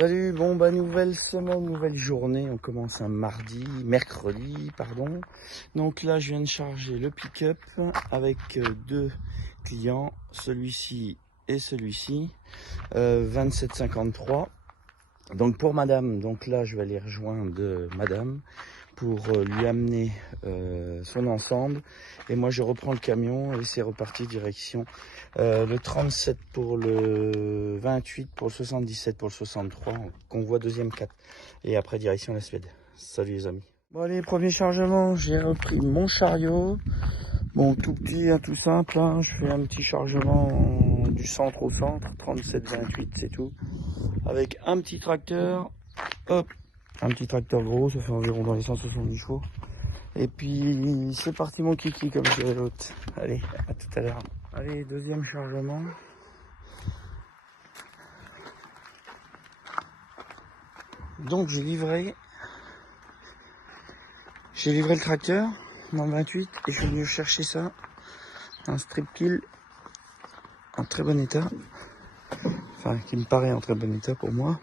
Salut, bon bah nouvelle semaine, nouvelle journée, on commence un mercredi, pardon. Donc là je viens de charger le pick-up avec deux clients, celui-ci et celui-ci, 27,53. Donc pour madame, donc là je vais aller rejoindre madame pour lui amener son ensemble, et moi je reprends le camion et c'est reparti direction le 37 pour le 28 pour le 77 pour le 63, convoi deuxième 4, et après direction la Suède. Salut les amis. Bon allez, premier chargement, j'ai repris mon chariot, bon tout petit, hein, tout simple, hein. Je fais un petit chargement du centre au centre, 37-28 c'est tout, avec un petit tracteur, hop, un petit tracteur gros, ça fait environ dans les 170 chevaux. Et puis c'est parti mon kiki, comme dirait l'autre. Allez, à tout à l'heure. Allez, deuxième chargement. Donc j'ai livré le tracteur dans le 28 et je suis venu chercher ça, un strip kill en très bon état, enfin qui me paraît en très bon état pour moi.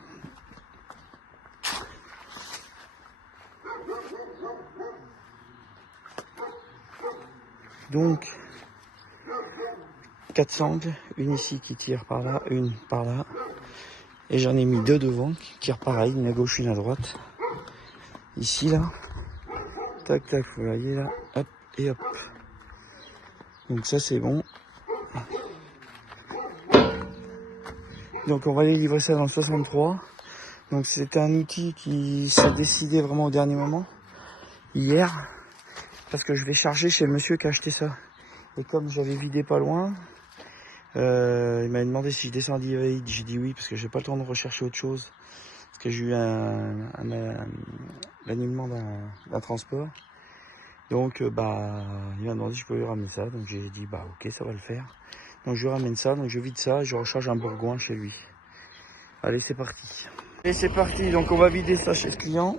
Donc 4 sangles, une ici qui tire par là, une par là, et j'en ai mis deux devant qui tirent pareil, une à gauche, une à droite. Ici là, tac tac, vous voyez là, hop et hop. Donc ça c'est bon. Donc on va aller livrer ça dans le 63. Donc c'était un outil qui s'est décidé vraiment au dernier moment, hier, parce que je vais charger chez le monsieur qui a acheté ça. Et comme j'avais vidé pas loin, il m'a demandé si je descendais vite. J'ai dit oui, parce que j'ai pas le temps de rechercher autre chose, parce que j'ai eu l'annulement d'un transport. Donc bah il m'a demandé si je pouvais lui ramener ça, donc j'ai dit bah ok, ça va le faire. Donc je lui ramène ça, donc je vide ça et je recharge un bourgoin chez lui. Allez, c'est parti. Et c'est parti, donc on va vider ça chez ce client.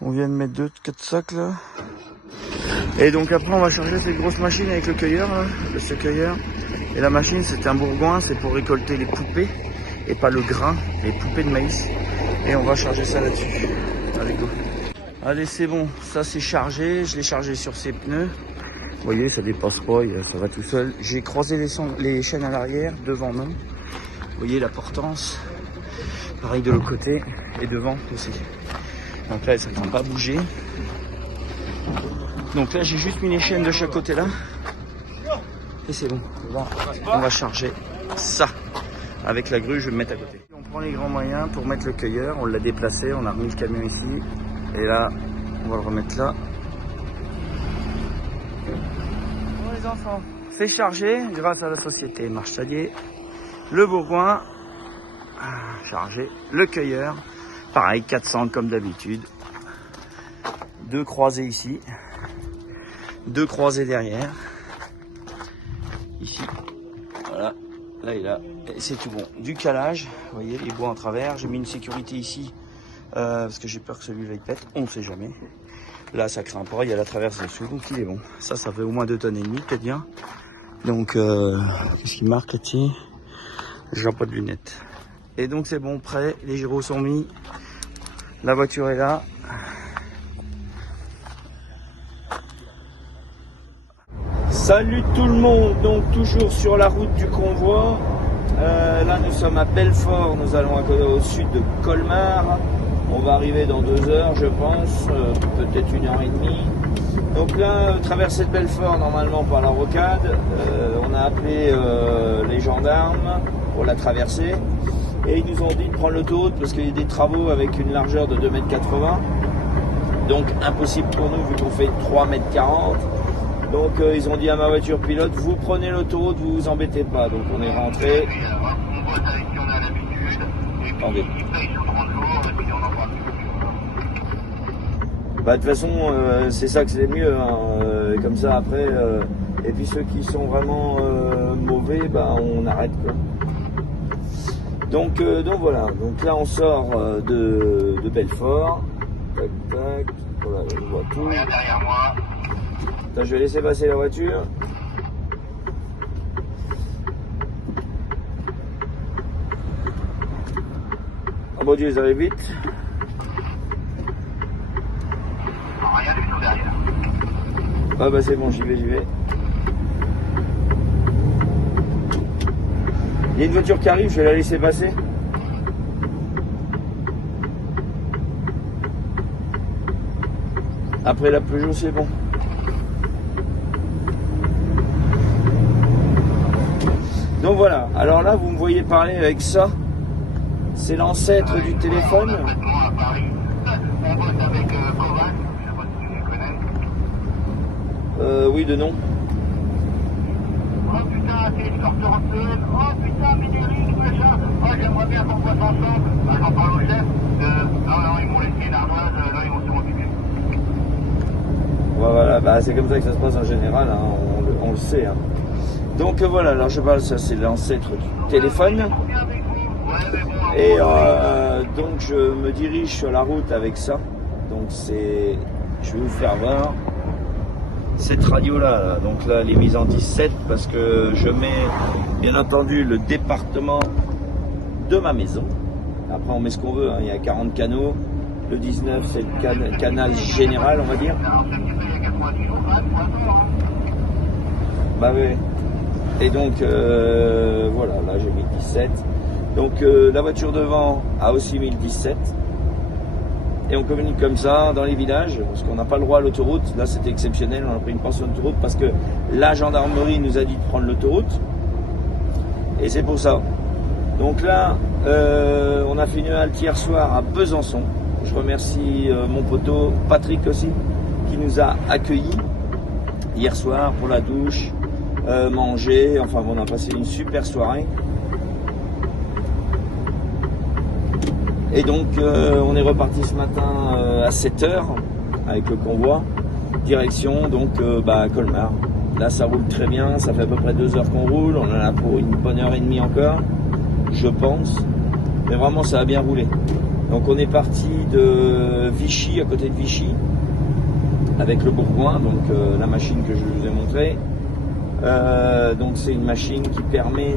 On vient de mettre 2-4 sacs là. Et donc après on va charger cette grosse machine avec le cueilleur là, le secueilleur. Et la machine c'est un bourgoin, c'est pour récolter les poupées et pas le grain, les poupées de maïs. Et on va charger ça là-dessus. Allez go. Allez, c'est bon, ça c'est chargé, je l'ai chargé sur ses pneus. Vous voyez, ça dépasse pas, ça va tout seul. J'ai croisé les chaînes à l'arrière, devant non. Vous voyez la portance. Pareil de l'autre côté et devant aussi. Donc là, ça ne tend pas à bouger. Donc là, j'ai juste mis les chaînes de chaque côté là. Et c'est bon. On va charger ça. Avec la grue, je vais me mettre à côté. On prend les grands moyens pour mettre le cueilleur. On l'a déplacé, on a remis le camion ici. Et là, on va le remettre là. Bon les enfants, c'est chargé grâce à la société Marchalier. Le bourgoin, chargé. Le cueilleur, pareil, 400 comme d'habitude. Deux croisés ici. Deux croisés derrière. Ici. Voilà. Là et là. Et c'est tout bon. Du calage. Vous voyez, les bois en travers. J'ai mis une sécurité ici. Parce que j'ai peur que celui-là il pète. On ne sait jamais. Là, ça craint pas. Il y a la traverse dessous. Donc il est bon. Ça fait au moins 2,5 tonnes, peut-être bien. Donc, qu'est-ce qu'il marque là-dessus? Je vois pas de lunettes. Et donc c'est bon, prêt. Les gyros sont mis. La voiture est là. Salut tout le monde, donc toujours sur la route du convoi. Là nous sommes à Belfort, nous allons au sud de Colmar. On va arriver dans 2 heures je pense, peut-être 1h30. Donc là, traversée de Belfort normalement par la rocade. On a appelé les gendarmes pour la traverser. Et ils nous ont dit de prendre l'autoroute parce qu'il y a des travaux avec une largeur de 2,80 m. Donc impossible pour nous vu qu'on fait 3,40 m. Donc ils ont dit à ma voiture pilote, vous prenez l'autoroute, vous vous embêtez pas. Donc on est rentré. Attendez. Bah de toute façon c'est ça que c'est mieux, hein. Comme ça après. Et puis ceux qui sont vraiment mauvais, bah on arrête quoi. Donc voilà. Donc là on sort de Belfort. Tac tac. Voilà, je vois tout. Derrière moi. Attends, je vais laisser passer la voiture. bon Dieu, ils arrivent vite. Rien du tout derrière. Ah bah c'est bon, j'y vais. Il y a une voiture qui arrive, je vais la laisser passer. Après la Peugeot, c'est bon. Donc voilà, alors là vous me voyez parler avec ça. C'est l'ancêtre du téléphone. À Paris. On bosse avec Kovac, je sais pas si tu les connais. Oui, de nom. Oh putain, c'est une sorte européenne. Oh putain, Médéric, machin. Oh, j'aimerais bien qu'on bosse ensemble. Bah, j'en parle au chef. Non, ils m'ont laissé une ardoise, là, ils vont se m'occuper. Voilà, bah, c'est comme ça que ça se passe en général, hein, on le sait. Hein. Donc voilà, alors je parle, ça c'est l'ancêtre du téléphone. Et donc je me dirige sur la route avec ça. Donc c'est, je vais vous faire voir cette radio là. Donc là elle est mise en 17 parce que je mets bien entendu le département de ma maison. Après on met ce qu'on veut, hein. Il y a 40 canaux. Le 19 c'est le canal général, on va dire. Bah oui. Et donc voilà, là j'ai mis 17. Donc la voiture devant a aussi mis le 17. Et on communique comme ça dans les villages, parce qu'on n'a pas le droit à l'autoroute. Là c'était exceptionnel, on a pris une pension d'autoroute parce que la gendarmerie nous a dit de prendre l'autoroute. Et c'est pour ça. Donc là, on a fait une halte hier soir à Besançon. Je remercie mon poteau Patrick aussi, qui nous a accueillis hier soir pour la douche, manger. Enfin on a passé une super soirée. Et donc on est reparti ce matin à 7h avec le convoi, direction donc Colmar. Là ça roule très bien, ça fait à peu près 2 heures qu'on roule, on en a pour une bonne heure et demie encore, je pense. Mais vraiment ça a bien roulé. Donc on est parti de Vichy, à côté de Vichy, avec le Bourgoin, donc la machine que je vous ai montrée. Donc c'est une machine qui permet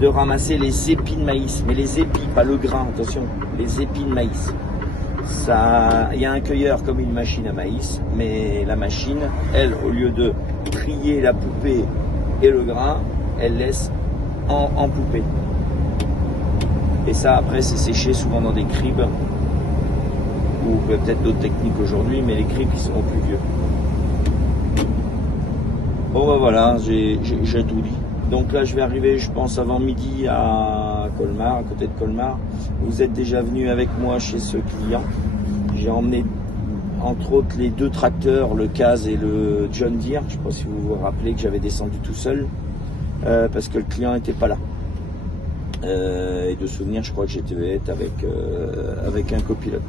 de ramasser les épis de maïs, mais les épis, pas le grain, attention, les épis de maïs. Il y a un cueilleur comme une machine à maïs, mais la machine, elle, au lieu de trier la poupée et le grain, elle laisse en poupée. Et ça, après, c'est séché souvent dans des cribs, ou peut-être d'autres techniques aujourd'hui, mais les cribs qui seront plus vieux. Bon, bah voilà, j'ai tout dit. Donc là, je vais arriver, je pense, avant midi à Colmar, à côté de Colmar. Vous êtes déjà venu avec moi chez ce client. J'ai emmené, entre autres, les 2 tracteurs, le Caz et le John Deere. Je ne sais pas si vous vous rappelez que j'avais descendu tout seul, parce que le client n'était pas là. Et de souvenir, je crois que j'étais avec un copilote.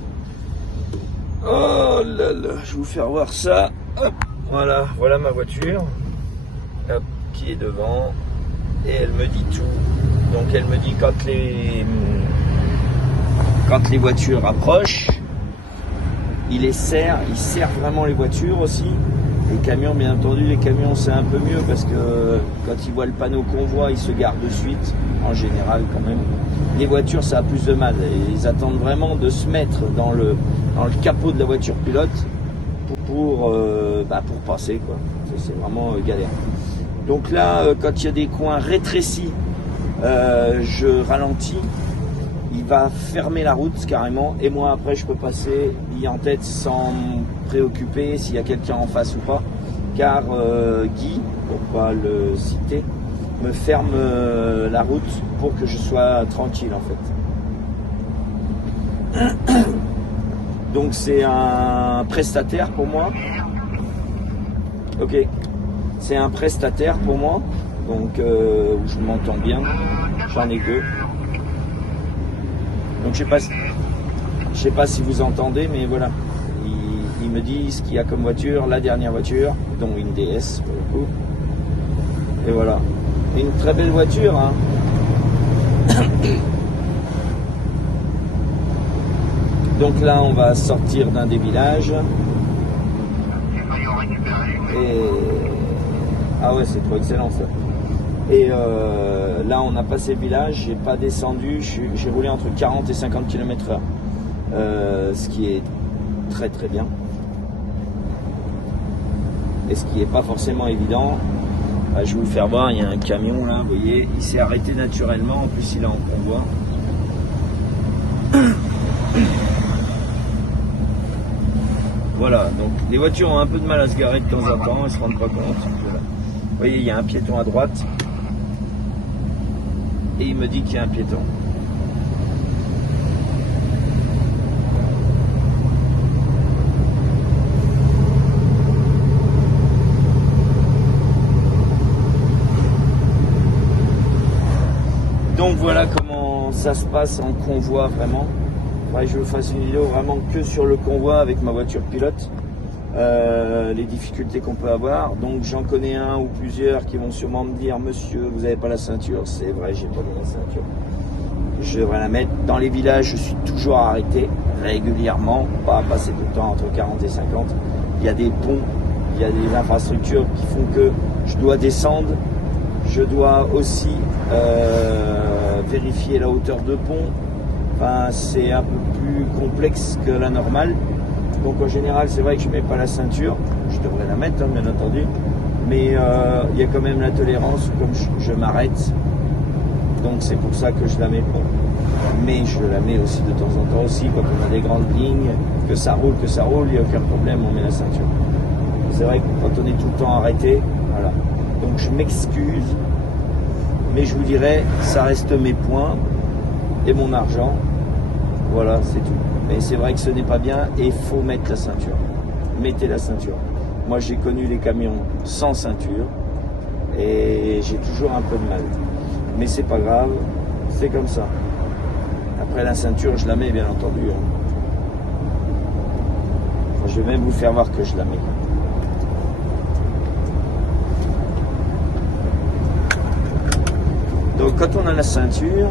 Oh là là, je vais vous faire voir ça. Hop, voilà ma voiture. Hop, qui est devant. Et elle me dit tout. Donc elle me dit quand les voitures approchent, il sert vraiment les voitures aussi. Les camions, bien entendu, les camions c'est un peu mieux parce que quand ils voient le panneau convoi, ils se garent de suite, en général quand même. Les voitures, ça a plus de mal. Ils attendent vraiment de se mettre dans le capot de la voiture pilote pour passer, quoi. C'est vraiment galère. Donc là, quand il y a des coins rétrécis, je ralentis. Il va fermer la route carrément. Et moi, après, je peux passer bille en tête sans me préoccuper s'il y a quelqu'un en face ou pas. Car Guy, pour ne pas le citer, me ferme la route pour que je sois tranquille en fait. Donc c'est un prestataire pour moi. Ok. C'est un prestataire pour moi, donc où je m'entends bien, j'en ai 2. Donc je sais pas si vous entendez, mais voilà, ils me disent ce qu'il y a comme voiture, la dernière voiture, dont une DS pour le coup. Et voilà, une très belle voiture, hein. Donc là on va sortir d'un des villages. Et ah ouais, c'est trop excellent ça. Et là, on a passé le village, j'ai pas descendu, j'ai roulé entre 40 et 50 km/h, ce qui est très très bien. Et ce qui n'est pas forcément évident. Je vais vous faire voir, il y a un camion là, vous voyez, il s'est arrêté naturellement, en plus il est en convoi. Voilà, donc les voitures ont un peu de mal à se garer de temps en temps, elles ne se rendent pas compte. Vous voyez, il y a un piéton à droite, et il me dit qu'il y a un piéton. Donc voilà comment ça se passe en convoi vraiment. Ouais, je fasse une vidéo vraiment que sur le convoi avec ma voiture pilote, les difficultés qu'on peut avoir. Donc j'en connais un ou plusieurs qui vont sûrement me dire: monsieur, vous n'avez pas la ceinture. C'est vrai, j'ai pas la ceinture. Je devrais la mettre. Dans les villages, je suis toujours arrêté régulièrement, pas passer tout le temps entre 40 et 50. Il y a des ponts, il y a des infrastructures qui font que je dois descendre. Je dois aussi vérifier la hauteur de pont. Enfin, c'est un peu plus complexe que la normale. Donc en général, c'est vrai que je ne mets pas la ceinture. Je devrais la mettre, hein, bien entendu. Mais il y a quand même la tolérance, comme je m'arrête. Donc c'est pour ça que je la mets pas. Mais je la mets aussi de temps en temps aussi, quand on a des grandes lignes, que ça roule, il n'y a aucun problème, on met la ceinture. C'est vrai que quand on est tout le temps arrêté, voilà. Donc je m'excuse, mais je vous dirais, ça reste mes points et mon argent. Voilà, c'est tout. Mais c'est vrai que ce n'est pas bien et il faut mettre la ceinture. Mettez la ceinture. Moi, j'ai connu les camions sans ceinture et j'ai toujours un peu de mal. Mais c'est pas grave, c'est comme ça. Après la ceinture, je la mets, bien entendu. Enfin, je vais même vous faire voir que je la mets. Donc quand on a la ceinture,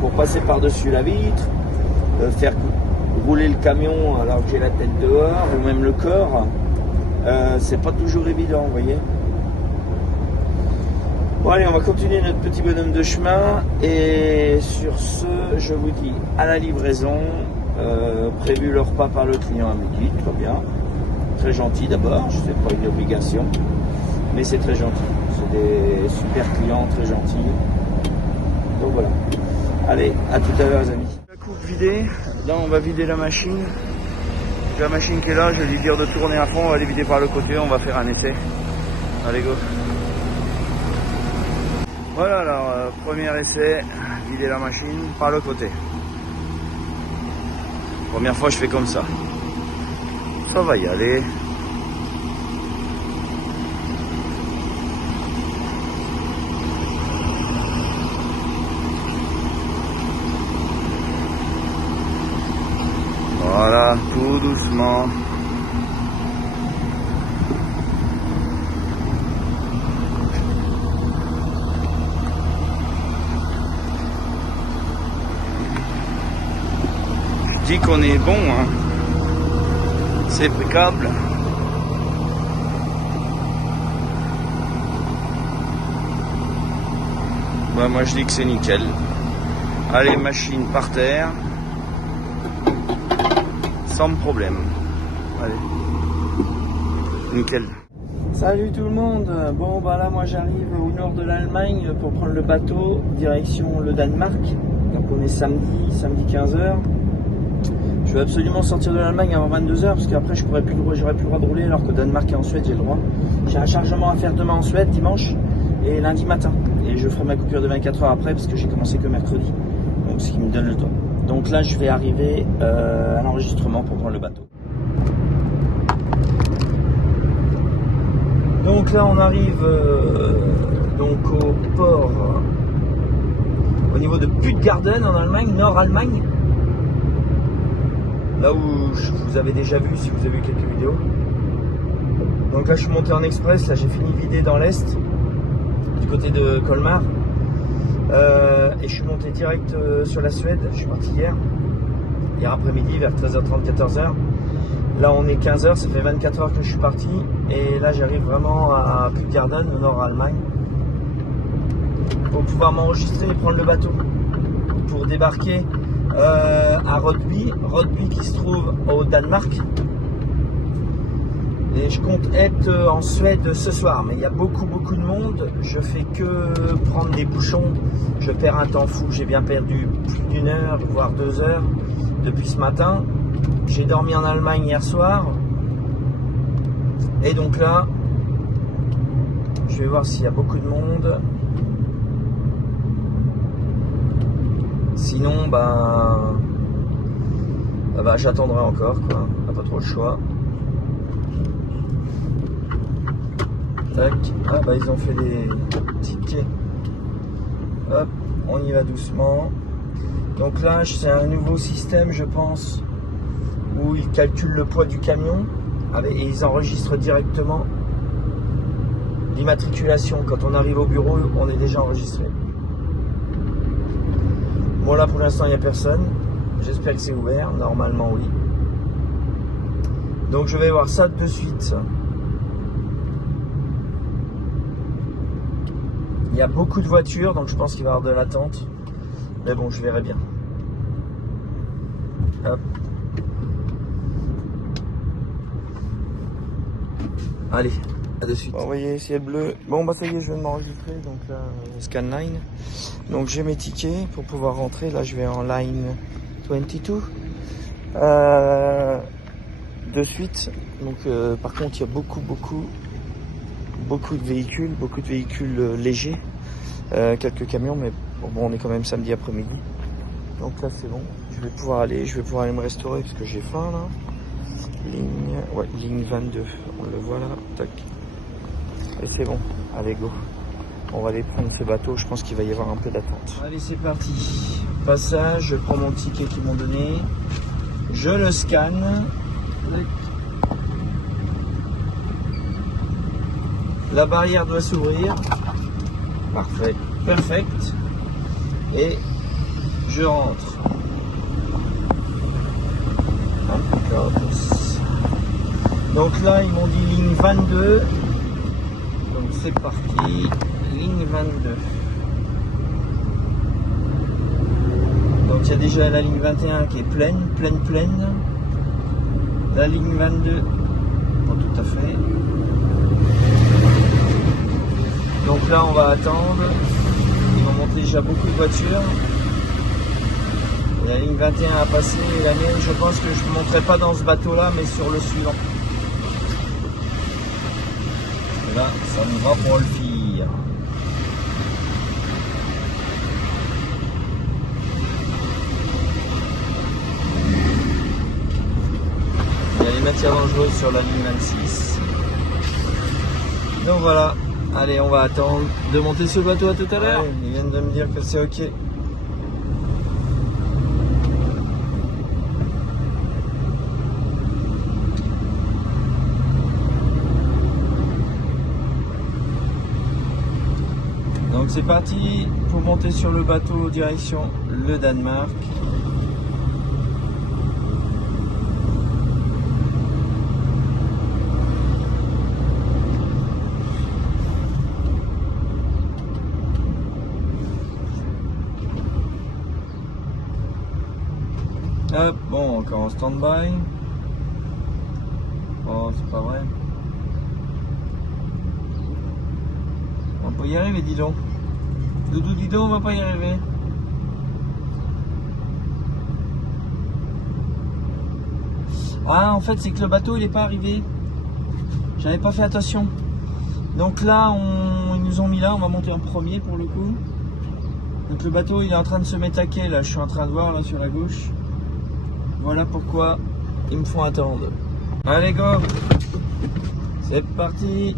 pour passer par-dessus la vitre, faire rouler le camion alors que j'ai la tête dehors, ou même le corps, c'est pas toujours évident, vous voyez. Bon allez, on va continuer notre petit bonhomme de chemin, et sur ce, je vous dis à la livraison, prévu le repas par le client à midi, très bien. Très gentil d'abord, je sais pas une obligation, mais c'est très gentil. C'est des super clients, très gentils. Donc voilà. Allez, à tout à l'heure les amis. La coupe vidée, là on va vider la machine. La machine qui est là, je vais lui dire de tourner à fond, on va les vider par le côté, on va faire un essai. Allez go. Voilà, alors premier essai, vider la machine par le côté. Première fois je fais comme ça. Ça va y aller. Voilà, tout doucement. Je dis qu'on est bon, hein. C'est impeccable. Bah, moi je dis que c'est nickel. Allez, machine par terre. Sans problème. Allez. Nickel. Salut tout le monde. Bon bah là moi j'arrive au nord de l'Allemagne pour prendre le bateau direction le Danemark. Donc on est samedi 15h. Je veux absolument sortir de l'Allemagne avant 22h parce qu'après j'aurais plus le droit de rouler, alors qu'au Danemark et en Suède j'ai le droit. J'ai un chargement à faire demain en Suède, dimanche et lundi matin. Et je ferai ma coupure de 24 heures après parce que j'ai commencé que mercredi. Donc ce qui me donne le temps. Donc là je vais arriver à l'enregistrement pour prendre le bateau. Donc là on arrive donc au port au niveau de Puttgarden en Allemagne, Nord-Allemagne. Là où je vous avais déjà vu si vous avez vu quelques vidéos. Donc là je suis monté en express, là j'ai fini de vider dans l'est, du côté de Colmar. Et je suis monté direct sur la Suède, je suis parti hier après-midi vers 13h30, 14h. Là on est 15h, ça fait 24 heures que je suis parti. Et là j'arrive vraiment à Puttgarden, au nord Allemagne. pour pouvoir m'enregistrer et prendre le bateau pour débarquer à Rødby qui se trouve au Danemark. Et je compte être en Suède ce soir, mais il y a beaucoup de monde. Je fais que prendre des bouchons. Je perds un temps fou. J'ai bien perdu plus d'1 heure, voire 2 heures depuis ce matin. J'ai dormi en Allemagne hier soir. Et donc là, je vais voir s'il y a beaucoup de monde. Sinon, j'attendrai encore, quoi. On n'a pas trop le choix. Tac. Ah ils ont fait des tickets. Hop, on y va doucement. Donc là, c'est un nouveau système, je pense, où ils calculent le poids du camion et ils enregistrent directement l'immatriculation. Quand on arrive au bureau, on est déjà enregistré. Bon, là pour l'instant il n'y a personne. J'espère que c'est ouvert. Normalement oui. Donc je vais voir ça de suite. Il y a beaucoup de voitures, donc je pense qu'il va y avoir de l'attente. Mais bon, je verrai bien. Hop. Allez, à de suite. Bon, vous voyez, ciel bleu. Bon, ça y est, je viens de m'enregistrer. Donc là, Scanline. Donc j'ai mes tickets pour pouvoir rentrer. Là, je vais en line 22. De suite. Donc, par contre, il y a beaucoup de véhicules légers, quelques camions, mais bon, on est quand même samedi après-midi, donc là c'est bon, je vais pouvoir aller me restaurer parce que j'ai faim là. Ligne 22, on le voit là, tac, et c'est bon, allez go, on va aller prendre ce bateau, je pense qu'il va y avoir un peu d'attente. Allez, c'est parti, passage, je prends mon ticket qu'ils m'ont donné, je le scanne. La barrière doit s'ouvrir. Parfait. Perfect. Et je rentre. Donc là, ils m'ont dit ligne 22. Donc c'est parti. Ligne 22. Donc il y a déjà la ligne 21 qui est pleine. La ligne 22. Bon, tout à fait. Donc là on va attendre, ils vont monter déjà beaucoup de voitures. La ligne 21 a passé et la mienne, je pense que je ne monterai pas dans ce bateau là mais sur le suivant. Et là ça me va pour le faire. Il y a les matières dangereuses sur la ligne 26. Donc voilà. Allez, on va attendre de monter sur le bateau à tout à l'heure. Ils viennent de me dire que c'est ok. Donc c'est parti pour monter sur le bateau direction le Danemark. Hop, bon, encore en stand-by. Oh, c'est pas vrai. On peut y arriver, dis donc. Doudou, dis donc, on va pas y arriver. Ah, en fait, c'est que le bateau, il est pas arrivé. J'avais pas fait attention. Donc là, ils nous ont mis là, on va monter en premier pour le coup. Donc le bateau, il est en train de se mettre à quai, là, je suis en train de voir, là, sur la gauche. Voilà pourquoi ils me font attendre. Allez go, c'est parti.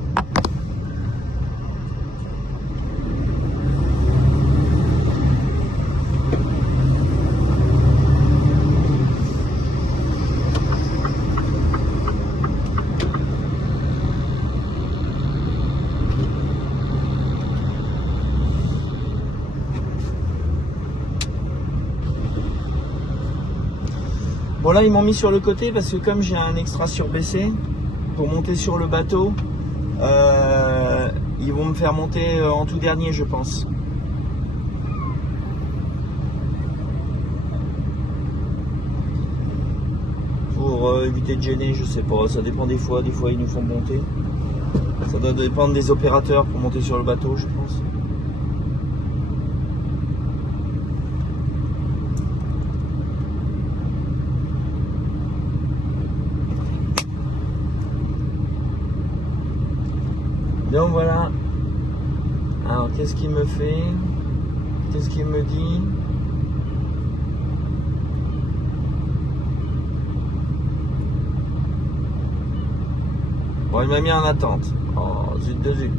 Bon là ils m'ont mis sur le côté parce que comme j'ai un extra surbaissé pour monter sur le bateau, ils vont me faire monter en tout dernier je pense. pour éviter de gêner, je sais pas, ça dépend des fois ils nous font monter. Ça doit dépendre des opérateurs pour monter sur le bateau, je pense. Donc voilà. Alors qu'est-ce qu'il me fait? Qu'est-ce qu'il me dit? Bon, il m'a mis en attente. Oh, zut de zut.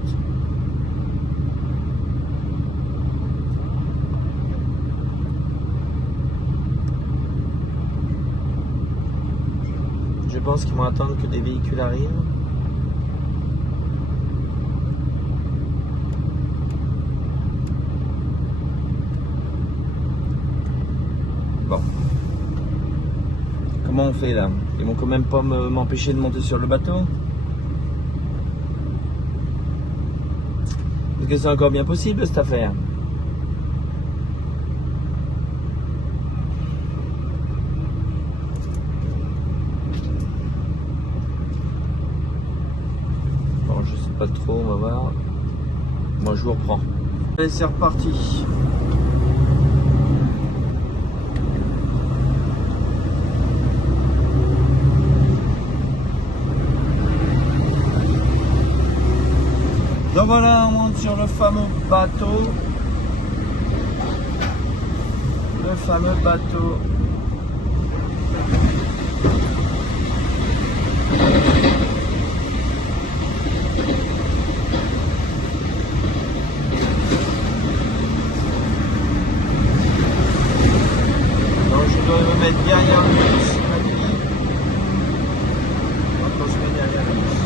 Je pense qu'ils vont attendre que des véhicules arrivent. Bon. Comment on fait là? Ils vont quand même pas m'empêcher de monter sur le bateau? Est-ce que c'est encore bien possible cette affaire? Bon, je sais pas trop, on va voir. Moi je vous reprends. Allez, c'est reparti. Donc voilà, on monte sur le fameux bateau. Le fameux bateau. Donc je dois me mettre derrière le bus, la nuit. On va se mettre derrière le bus.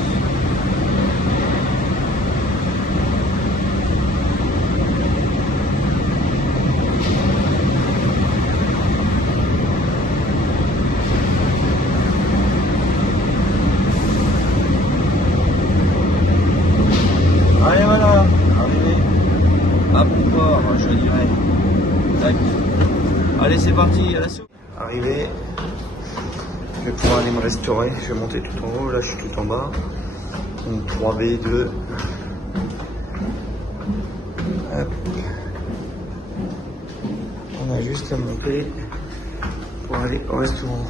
Allez voilà, arrivé à bon port, je dirais. Tac. Allez c'est parti, à la soupe. Arrivé, je vais pouvoir aller me restaurer, je vais monter tout en haut, là je suis tout en bas. Donc 3B2. Hop. On a juste à monter pour aller au restaurant.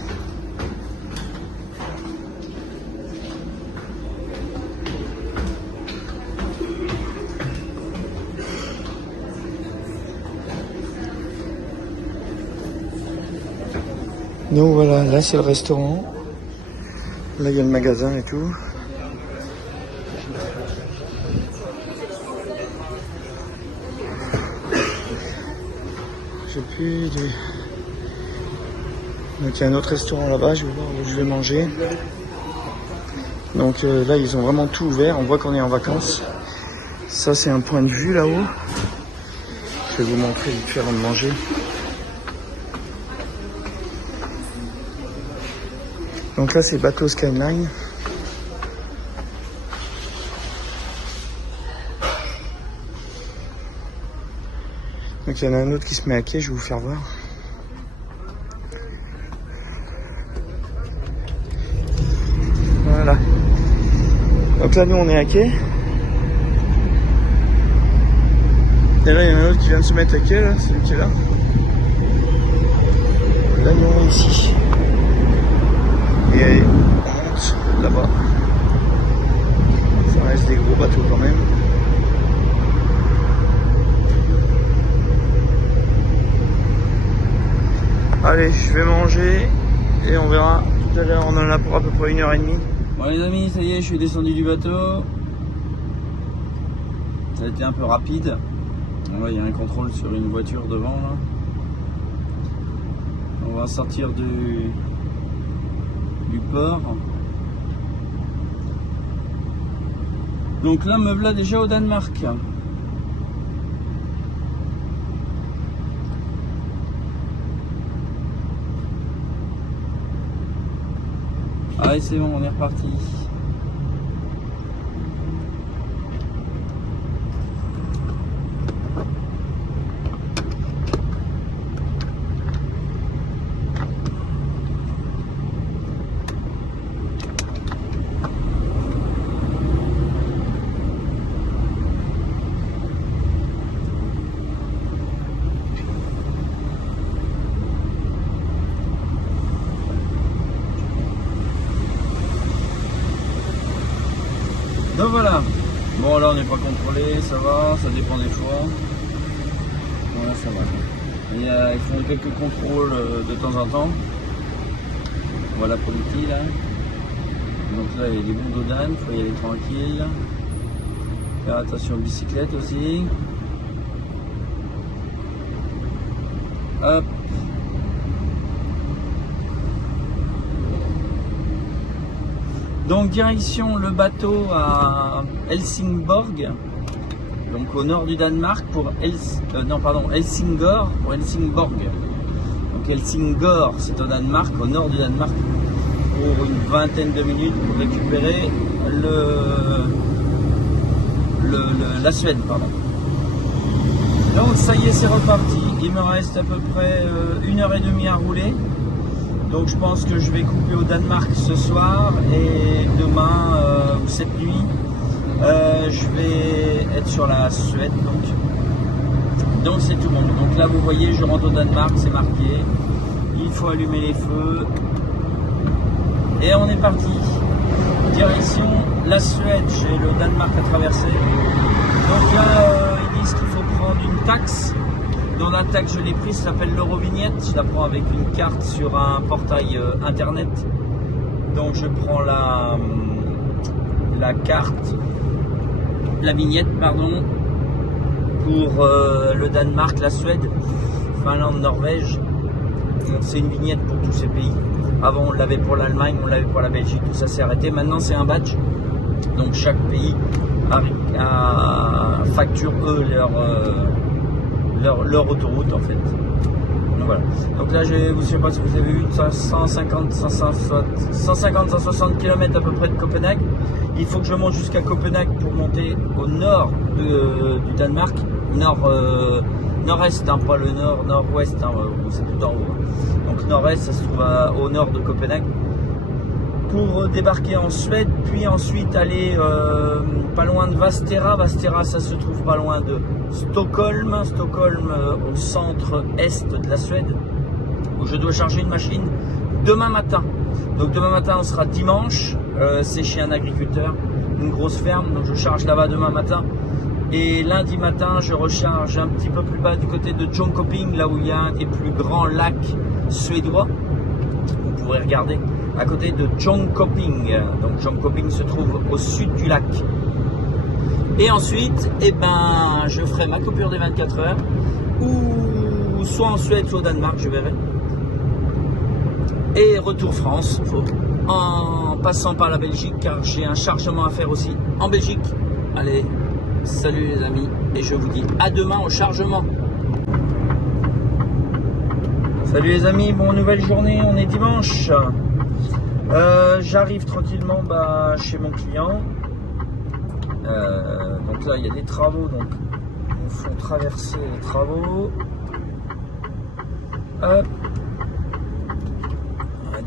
Donc voilà, là c'est le restaurant. Là il y a le magasin et tout. J'ai plus de... Donc il y a un autre restaurant là-bas, je vais voir où je vais manger. Donc là ils ont vraiment tout ouvert, on voit qu'on est en vacances. Ça c'est un point de vue là-haut. Je vais vous montrer vite fait avant de manger. Donc là c'est bateau Skyline. Donc il y en a un autre qui se met à quai, je vais vous faire voir. Voilà. Donc là nous on est à quai. Et là il y en a un autre qui vient de se mettre à quai, là, celui qui est là. Là nous on est ici. Et on monte là-bas. Ça reste des gros bateaux quand même. Allez, je vais manger et on verra tout à l'heure. On en a pour à peu près 1h30. Bon les amis, ça y est, je suis descendu du bateau. Ça a été un peu rapide. Ouais, il y a un contrôle sur une voiture devant là. On va sortir du port. Donc là me voilà déjà au Danemark. Allez c'est bon, on est reparti. voilà. Bon, là on n'est pas contrôlé, ça va, ça dépend des fois. Voilà, ça va. Ils font quelques contrôles de temps en temps. Voilà pour les petits là. Donc là il y a des bons d'Odane, il faut y aller tranquille. Faire attention aux bicyclettes aussi. Hop. Donc direction le bateau à Helsingborg, donc au nord du Danemark pour Helsingør pour Helsingborg. Donc Helsingør c'est au Danemark, au nord du Danemark, pour une vingtaine de minutes pour récupérer la Suède, pardon. Donc ça y est, c'est reparti. Il me reste à peu près 1h30 à rouler. Donc je pense que je vais couper au Danemark ce soir et demain ou cette nuit je vais être sur la Suède. Donc c'est tout bon. Donc là vous voyez, je rentre au Danemark, c'est marqué. Il faut allumer les feux. Et on est parti. Direction la Suède, j'ai le Danemark à traverser. Donc là ils disent qu'il faut prendre une taxe. Dont la taxe je l'ai prise, s'appelle l'Eurovignette. Je la prends avec une carte sur un portail internet. Donc je prends la carte, la vignette pardon, pour le Danemark, la Suède, Finlande, Norvège. C'est une vignette pour tous ces pays. Avant on l'avait pour l'Allemagne, on l'avait pour la Belgique, tout ça s'est arrêté. Maintenant c'est un badge. Donc chaque pays facture eux leur autoroute en fait. Donc voilà. Donc là je ne sais pas si vous avez vu 150-160 km à peu près de Copenhague. Il faut que je monte jusqu'à Copenhague pour monter au nord du Danemark. Nord-est, hein, pas le nord-ouest, hein, c'est tout en haut. Donc nord-est, ça se trouve au nord de Copenhague. Pour débarquer en Suède, puis ensuite aller pas loin de Vastera. Vastera, ça se trouve pas loin de Stockholm. Stockholm au centre-est de la Suède, où je dois charger une machine demain matin. Donc demain matin, on sera dimanche. C'est chez un agriculteur, une grosse ferme. Donc je charge là-bas demain matin. Et lundi matin, je recharge un petit peu plus bas du côté de Jönköping, là où il y a un des plus grands lacs suédois. Vous pourrez regarder à côté de Jönköping. Donc Jönköping se trouve au sud du lac. Et ensuite, je ferai ma coupure des 24 heures, ou soit en Suède, soit au Danemark, je verrai. Et retour France, en passant par la Belgique, car j'ai un chargement à faire aussi en Belgique. Allez, salut les amis, et je vous dis à demain au chargement. Salut les amis, nouvelle journée, on est dimanche. J'arrive tranquillement chez mon client. Donc là il y a des travaux, donc il faut traverser les travaux. Hop.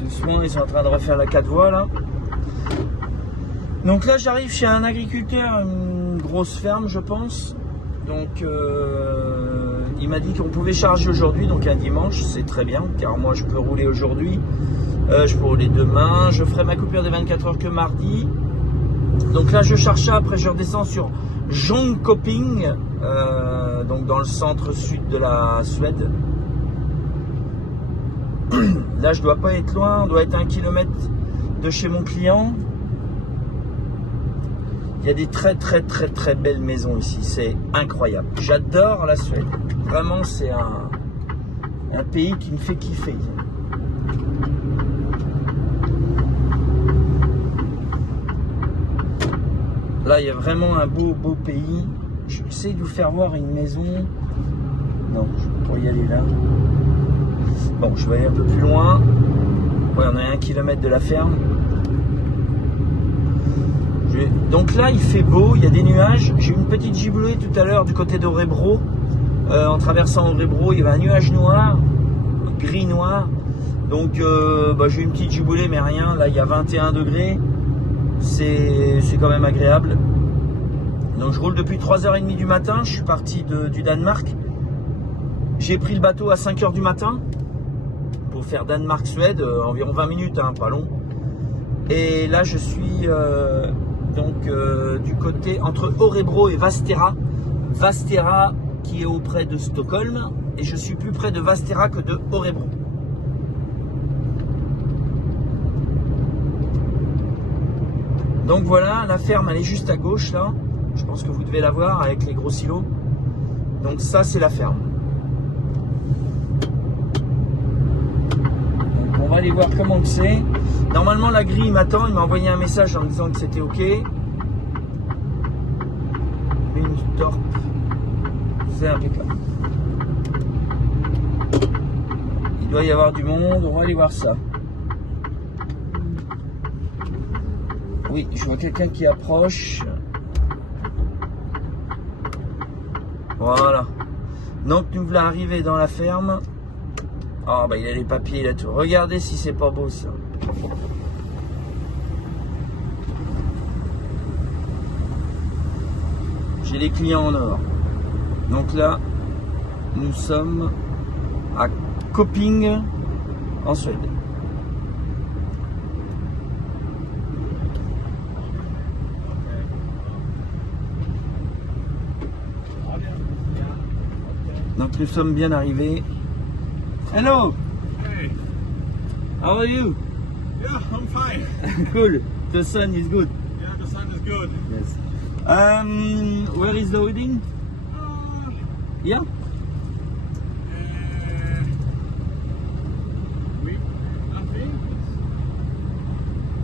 Doucement, ils sont en train de refaire la 4 voies là. Donc là j'arrive chez un agriculteur, une grosse ferme je pense. Donc il m'a dit qu'on pouvait charger aujourd'hui, donc un dimanche, c'est très bien, car moi je peux rouler aujourd'hui, je peux rouler demain, je ferai ma coupure des 24 heures que mardi. Donc là je charge ça, après je redescends sur Jönköping, donc dans le centre-sud de la Suède. Là je dois pas être loin, on doit être à 1 km de chez mon client. Il y a des très belles maisons ici, c'est incroyable. J'adore la Suède, vraiment c'est un pays qui me fait kiffer. Là il y a vraiment un beau pays. Je vais essayer de vous faire voir une maison. Non, je peux pas y aller là. Bon, je vais aller un peu plus loin. Ouais, on est à 1 km de la ferme. Donc là, il fait beau, il y a des nuages. J'ai eu une petite giboulée tout à l'heure du côté d'Örebro. En traversant Örebro, il y avait un nuage noir, gris-noir. Donc, j'ai eu une petite giboulée, mais rien. Là, il y a 21 degrés. C'est quand même agréable. Donc, je roule depuis 3h30 du matin. Je suis parti du Danemark. J'ai pris le bateau à 5h du matin pour faire Danemark-Suède, environ 20 minutes, hein, pas long. Et là, je suis donc du côté entre Örebro et Vastera. Vastera qui est auprès de Stockholm, et je suis plus près de Vastera que de Örebro. Donc voilà, la ferme elle est juste à gauche là. Je pense que vous devez la voir avec les gros silos. Donc ça c'est la ferme. Donc on va aller voir comment c'est. Normalement la grille m'attend, il m'a envoyé un message en me disant que c'était ok. Une torpe. C'est impeccable. Il doit y avoir du monde, on va aller voir ça. Oui, je vois quelqu'un qui approche. Voilà. Donc nous voilà arrivés dans la ferme. Ah bah il a les papiers, il a tout. Regardez si c'est pas beau ça. J'ai les clients en or. Donc là, nous sommes à Köping, en Suède. Donc nous sommes bien arrivés. Hello! Hey, How are you? yeah, I'm fine. Cool. The sun is good. Yeah, the sun is good. Yes. Where is the wedding? Yeah? I think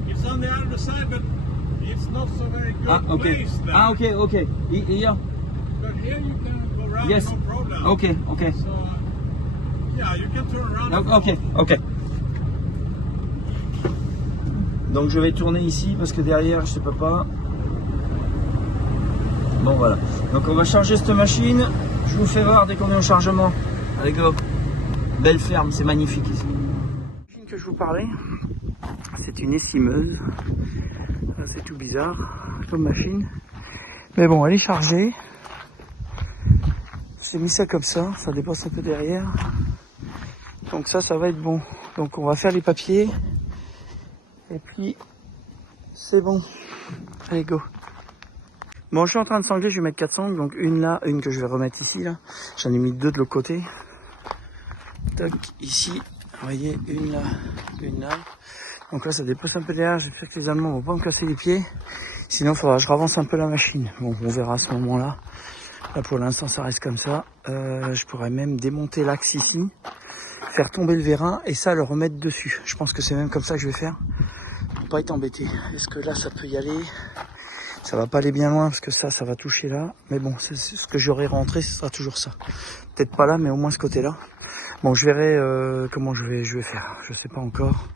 it's on the other side, but it's not so very good Okay. place there. Okay. Yeah. But here you can go around, Yes. no problem. Okay. So, yeah, you can turn around. Ok. Donc je vais tourner ici parce que derrière je ne peux pas. Bon voilà. Donc on va charger cette machine. Je vous fais voir dès qu'on est au chargement. Allez go. Belle ferme, c'est magnifique ici. La machine que je vous parlais, c'est une essimeuse. C'est tout bizarre comme machine. Mais bon, elle est chargée. J'ai mis ça comme ça dépasse un peu derrière. Donc ça va être bon. Donc on va faire les papiers. Et puis, c'est bon. Allez, go. Bon, je suis en train de sangler, je vais mettre 4 sangles. Donc une là, une que je vais remettre ici, là. J'en ai mis 2 de l'autre côté. Tac, ici. Vous voyez, une là, une là. Donc là, ça dépasse un peu derrière. J'espère que les Allemands vont pas me casser les pieds. Sinon, il faudra que je ravance un peu la machine. Bon, on verra à ce moment-là. Là, pour l'instant, ça reste comme ça. Je pourrais même démonter l'axe ici, faire tomber le vérin et ça, le remettre dessus. Je pense que c'est même comme ça que je vais faire pour pas être embêté. Est-ce que là, ça peut y aller? Ça va pas aller bien loin parce que ça va toucher là. Mais bon, c'est ce que j'aurai rentré, ce sera toujours ça. Peut-être pas là, mais au moins ce côté-là. Bon, je verrai comment je vais faire. Je sais pas encore.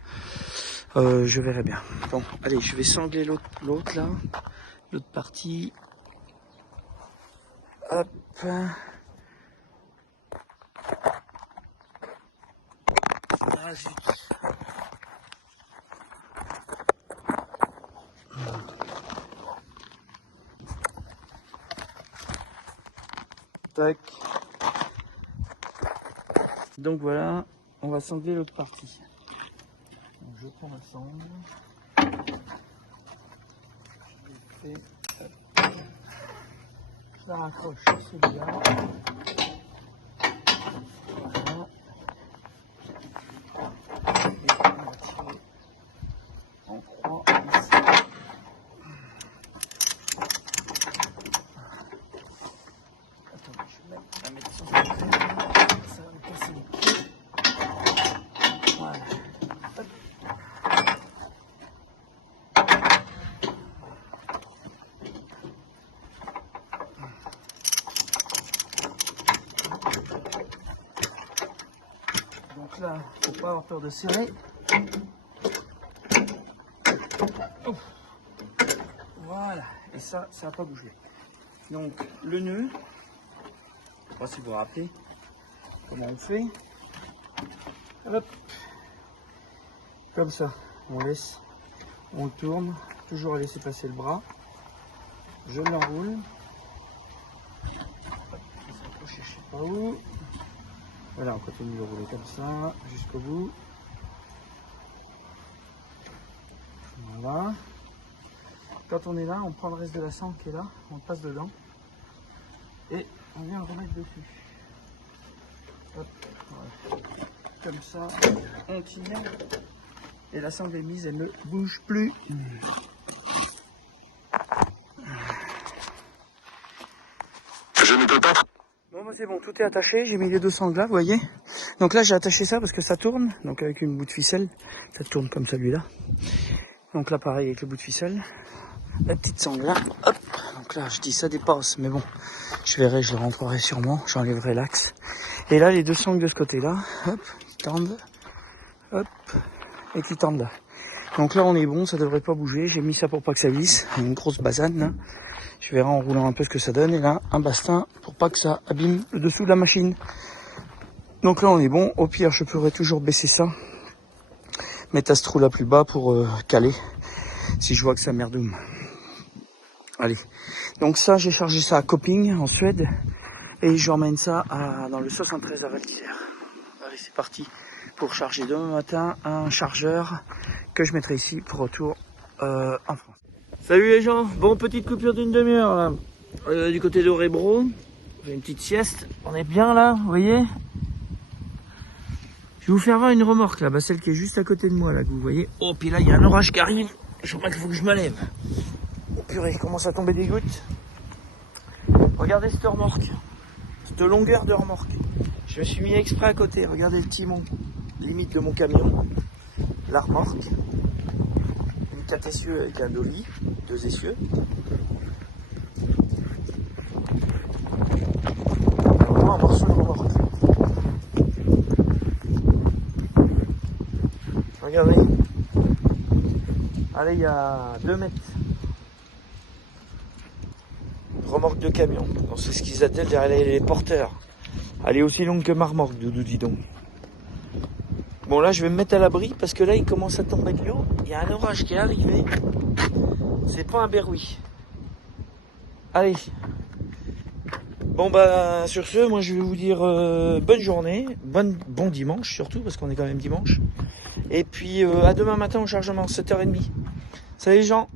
Je verrai bien. Bon, allez, je vais sangler l'autre là, l'autre partie. Hop. Ah zut. Tac. Donc voilà, on va sangler l'autre partie. Donc je prends ma sangle. Je la raccroche sur celui-là. Voilà. Et on va tirer en croix ici. Attends, je vais la mettre sur le côté. Ça va me casser les pieds. Voilà. Hop. Donc là, faut pas avoir peur de serrer. Ouf. Voilà, et ça va pas bouger. Donc le nœud, je sais pas si vous vous rappelez comment on fait. Hop, comme ça, on laisse, on le tourne, toujours à laisser passer le bras. Je l'enroule. Hop, je s'accroche, je sais pas où. Voilà, on continue de rouler comme ça jusqu'au bout. Voilà. Quand on est là, on prend le reste de la sangle qui est là, on le passe dedans et on vient le remettre dessus. Hop, voilà. Comme ça, on tire et la sangle est mise, elle ne bouge plus. Je ne peux pas. Bon, bah c'est bon, tout est attaché, j'ai mis les deux sangles là, vous voyez. Donc là, j'ai attaché ça parce que ça tourne, donc avec une bout de ficelle, ça tourne comme celui-là. Donc là, pareil avec le bout de ficelle. La petite sangle là, hop. Donc là, je dis ça dépasse, mais bon, je verrai, je le rentrerai sûrement, j'enlèverai l'axe. Et là, les deux sangles de ce côté-là, hop, qui tendent, hop, et qui tendent là. Donc là, on est bon, ça devrait pas bouger. J'ai mis ça pour pas que ça glisse, une grosse basane là. Je verrai en roulant un peu ce que ça donne. Et là, un bastin pour pas que ça abîme le dessous de la machine. Donc là, on est bon. Au pire, je pourrais toujours baisser ça, mettre à ce trou là plus bas pour caler, si je vois que ça merdoum. Allez, donc ça, j'ai chargé ça à Köping, en Suède, et je emmène ça dans le 73 à Val d'Isère. Allez, c'est parti pour charger demain matin un chargeur que je mettrai ici pour retour en France. Salut les gens, bon, petite coupure d'une demi-heure là, du côté d'Orebro. On fait une petite sieste, on est bien là, vous voyez. Je vais vous faire voir une remorque là, celle qui est juste à côté de moi là, que vous voyez. Oh, puis là, il y a un orage qui arrive, je crois qu'il faut que je me lève. Oh purée, il commence à tomber des gouttes. Regardez cette remorque, cette longueur de remorque. Je me suis mis exprès à côté, regardez le timon, limite de mon camion, la remorque, une 4 essieux avec un dolly, 2 essieux. Vraiment un morceau de remorque. Regardez, allez, il y a 2 mètres. Remorque de camion, donc c'est ce qu'ils appellent derrière les porteurs. Elle est aussi longue que ma remorque, Doudou, dis donc. Bon, là, je vais me mettre à l'abri parce que là, il commence à tomber de l'eau. Il y a un orage qui est arrivé. C'est pas un beroui. Allez. Bon, bah, sur ce, moi, je vais vous dire bonne journée. Bon dimanche, surtout, parce qu'on est quand même dimanche. Et puis, à demain matin au chargement, 7h30. Salut les gens.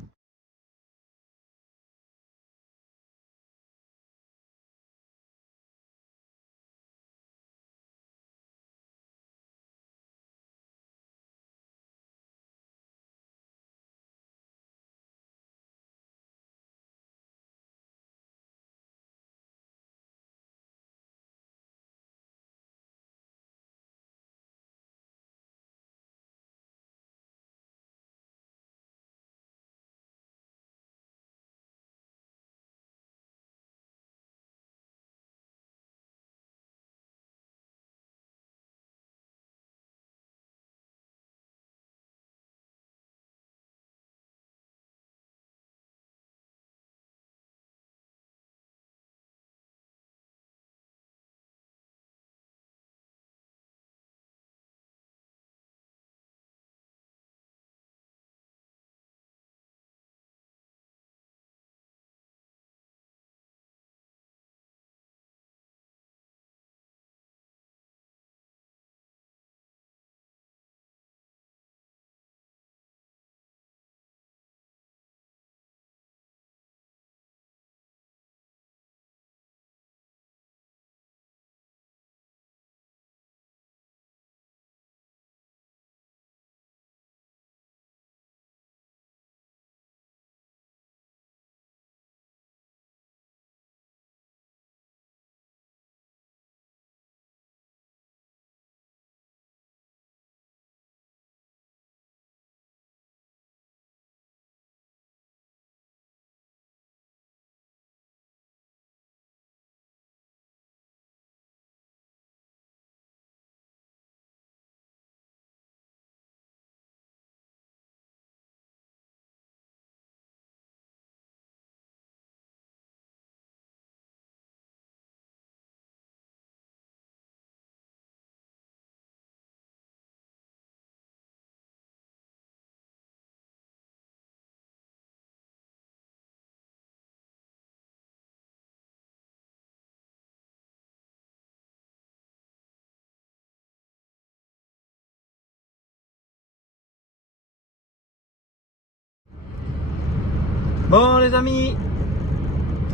Bon les amis,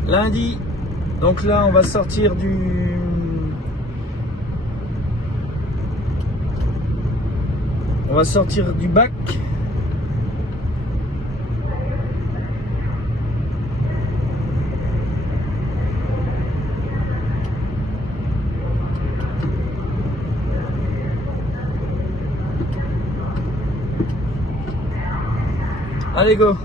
lundi, donc là on va sortir du... On va sortir du bac. Allez go.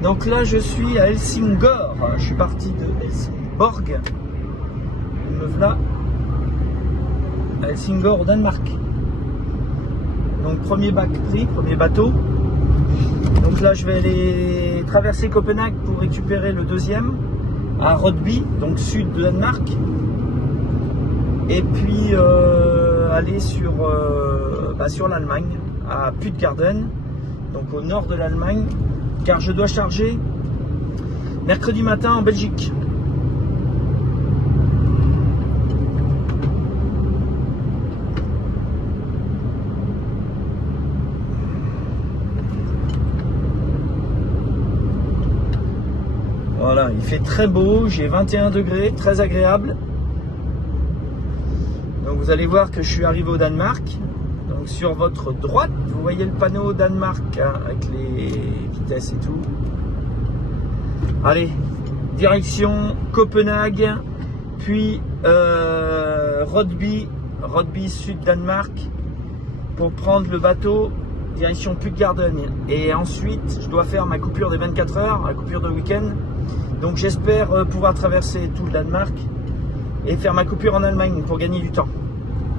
Donc là je suis à Helsingør. Je suis parti de Helsingborg. Me voilà à Helsingør au Danemark. Donc premier bac pris, premier bateau. Donc là je vais aller traverser Copenhague pour récupérer le deuxième à Rødby, donc sud de Danemark. Et puis aller sur l'Allemagne, à Puttgarden, donc au nord de l'Allemagne, car je dois charger mercredi matin en Belgique. Voilà, il fait très beau, j'ai 21 degrés, très agréable. Donc vous allez voir que je suis arrivé au Danemark. Donc sur votre droite, vous voyez le panneau Danemark hein, avec les vitesses et tout. Allez, direction Copenhague, puis Rødby sud Danemark, pour prendre le bateau direction Puttgarden. Et ensuite, je dois faire ma coupure des 24 heures, la coupure de week-end. Donc j'espère pouvoir traverser tout le Danemark et faire ma coupure en Allemagne pour gagner du temps.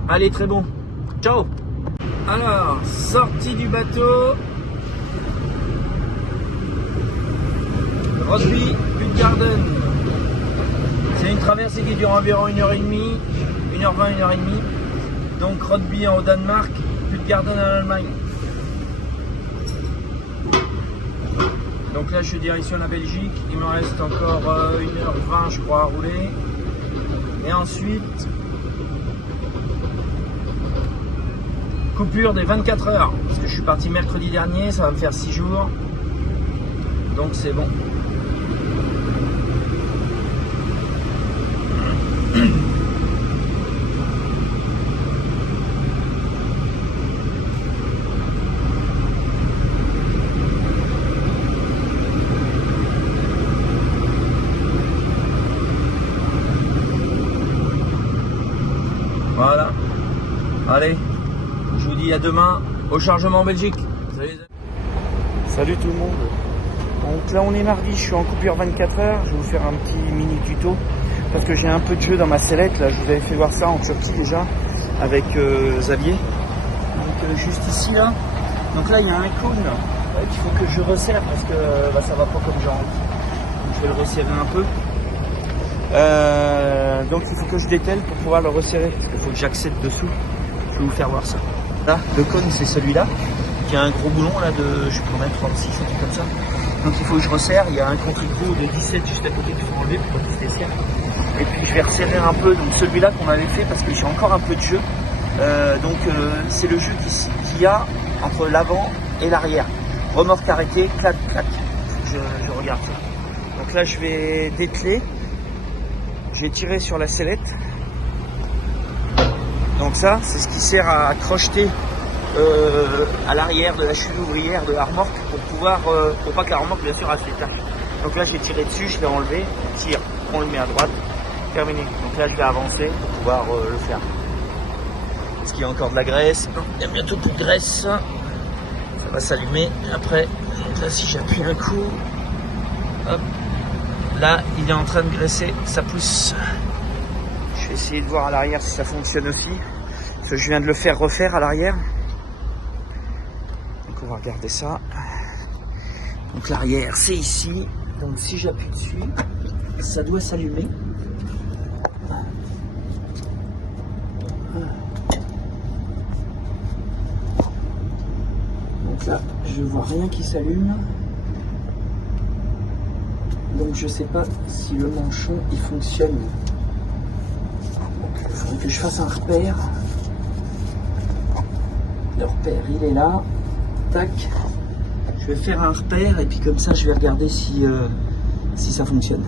Allez, très bon. Ciao. Alors, sortie du bateau. Rødby, Puttgarden. C'est une traversée qui dure environ 1h30, 1h20, 1h30. Donc Rødby au Danemark, Puttgarden en Allemagne. Donc là je suis direction la Belgique, il me reste encore 1h20 je crois à rouler. Et ensuite, coupure des 24 heures. Parce que je suis parti mercredi dernier, ça va me faire 6 jours. Donc c'est bon. Voilà. Allez, je vous dis à demain au chargement en Belgique. Salut tout le monde. Donc là on est mardi, je suis en coupure 24 heures. Je vais vous faire un petit mini tuto parce que j'ai un peu de jeu dans ma sellette. Là, je vous avais fait voir ça en Turquie déjà avec Xavier. Donc juste ici là. Donc là il y a un cône qu'il faut que je resserre parce que ça va pas comme j'ai envie. Donc, je vais le resserrer un peu. Donc il faut que je dételle pour pouvoir le resserrer parce qu'il faut que j'accède dessous. Je vais vous faire voir ça. Là, le cône c'est celui-là qui a un gros boulon là de, je peux en mettre 36, un truc comme ça. Donc il faut que je resserre. Il y a un contre-gros de 17 juste à côté qu'il faut enlever pour qu'il se desserre. Et puis je vais resserrer un peu. Donc celui-là qu'on avait fait parce que j'ai encore un peu de jeu. C'est le jeu qu'il y a entre l'avant et l'arrière. Remorque arrêtée, clac, clac. Je regarde ça. Donc là je vais dételer. J'ai tiré sur la sellette. Donc ça, c'est ce qui sert à crocheter à l'arrière de la cheville ouvrière de la remorque pour pas que la remorque bien sûr elle se détache. Donc là j'ai tiré dessus, je l'ai enlevé, tire, on le met à droite, terminé. Donc là je vais avancer pour pouvoir le faire. Est-ce qu'il y a encore de la graisse? Non, il y a bientôt plus de graisse. Ça va s'allumer après. Donc là si j'appuie un coup, hop. Là, il est en train de graisser, ça pousse. Je vais essayer de voir à l'arrière si ça fonctionne aussi. Parce que je viens de le faire refaire à l'arrière. Donc on va regarder ça. Donc l'arrière, c'est ici. Donc si j'appuie dessus, ça doit s'allumer. Donc là, je vois rien qui s'allume. Donc je sais pas si le manchon il fonctionne. Il faudrait que je fasse un repère. Le repère il est là. Tac. Je vais faire un repère et puis comme ça je vais regarder si ça fonctionne.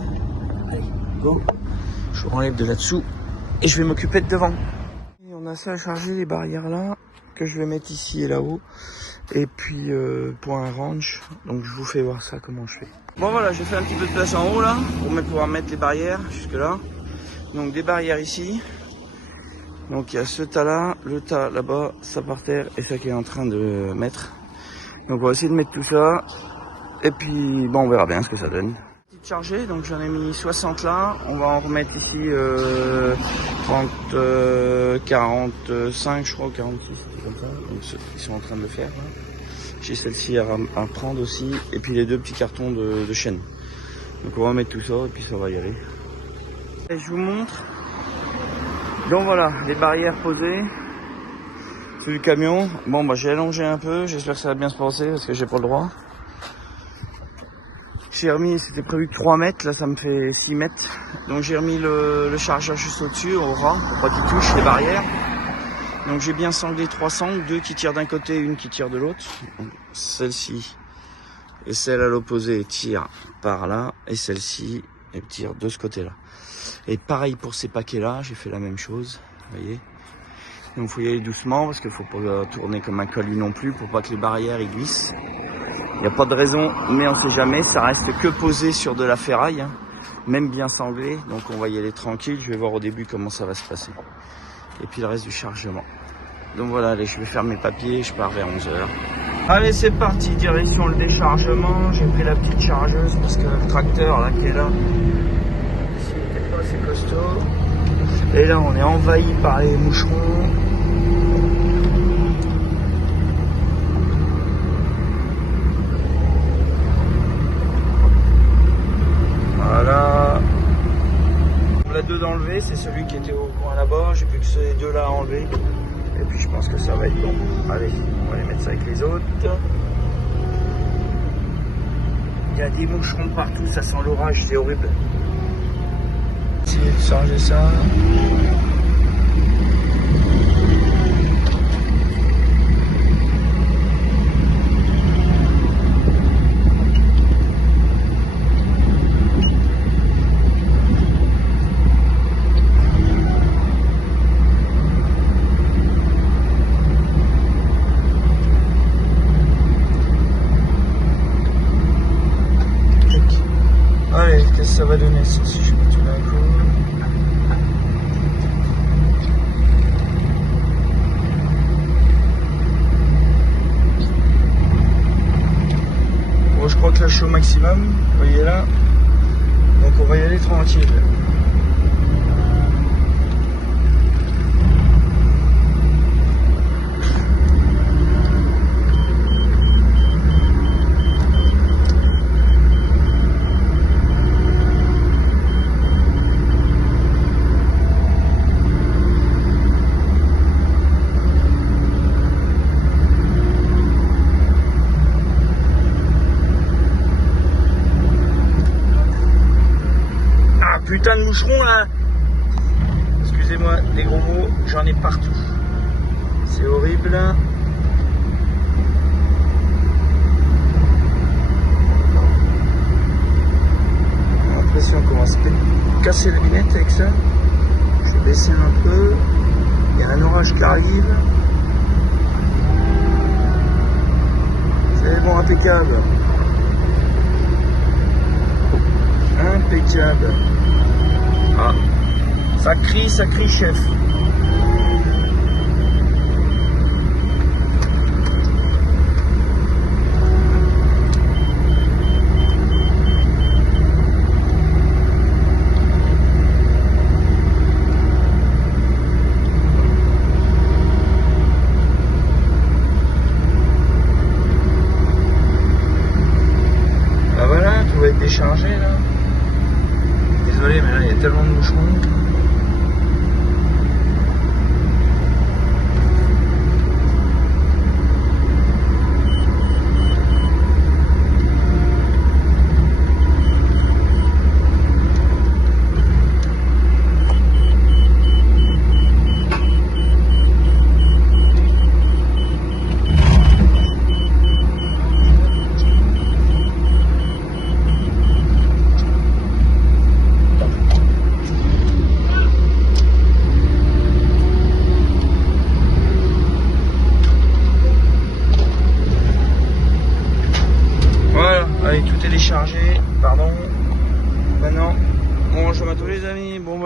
Allez, go. Je enlève de là-dessous et je vais m'occuper de devant. Et on a ça à charger, les barrières là, que je vais mettre ici et là-haut. Et puis pour un range, donc je vous fais voir ça comment je fais. Bon voilà, j'ai fait un petit peu de place en haut là, pour pouvoir mettre les barrières jusque là. Donc des barrières ici. Donc il y a ce tas là, le tas là-bas, ça par terre et ça qui est en train de mettre. Donc on va essayer de mettre tout ça. Et puis bon, on verra bien ce que ça donne. Petite chargée, donc j'en ai mis 60 là. On va en remettre ici 30, 45 je crois, 46, c'est comme ça. Donc ils sont en train de le faire là. J'ai celle-ci à prendre aussi. Et puis les deux petits cartons de chaîne. Donc on va mettre tout ça et puis ça va y aller. Et je vous montre. Donc voilà, les barrières posées sur le camion. Bon bah j'ai allongé un peu, j'espère que ça va bien se passer parce que j'ai pas le droit. J'ai remis, c'était prévu 3 mètres, là ça me fait 6 mètres. Donc j'ai remis le chargeur juste au-dessus, au ras, pour pas qu'il touche les barrières. Donc j'ai bien sanglé 3 sangles, 2 qui tirent d'un côté, une qui tire de l'autre. Celle-ci et celle à l'opposé tire par là, et celle-ci elle tire de ce côté-là. Et pareil pour ces paquets-là, j'ai fait la même chose, vous voyez. Donc il faut y aller doucement parce qu'il faut pas tourner comme un caillou non plus pour pas que les barrières y glissent. Il n'y a pas de raison, mais on sait jamais, ça reste que posé sur de la ferraille, hein, même bien sanglé. Donc on va y aller tranquille, je vais voir au début comment ça va se passer. Et puis le reste du chargement. Donc voilà, allez, je vais faire mes papiers, je pars vers 11h. Allez, c'est parti, direction le déchargement. J'ai pris la petite chargeuse parce que le tracteur là qui est là, c'est pas assez costaud. Et là, on est envahi par les moucherons. Voilà. La 2 d'enlever, c'est celui qui était au coin là-bas. J'ai plus que ces deux là à enlever. Et puis je pense que ça va être bon. Allez, on va les mettre ça avec les autres. Il y a des moucherons partout, ça sent l'orage, c'est horrible. Essayer de changer ça. Allez, qu'est-ce que ça va donner ça, si je mets tout d'un coup. Bon, je crois que là je suis au maximum, vous voyez là. Donc on va y aller tranquille. Putain de moucherons là. Excusez-moi, des gros mots, j'en ai partout. C'est horrible. J'ai l'impression qu'on va se casser les lunettes avec ça. Je vais baisser un peu. Il y a un orage qui arrive. C'est bon, impeccable. Impeccable. Ah, ça crie chef. Ah voilà, tout va être déchargé là. Désolé, mais là il y a tellement de moucherons.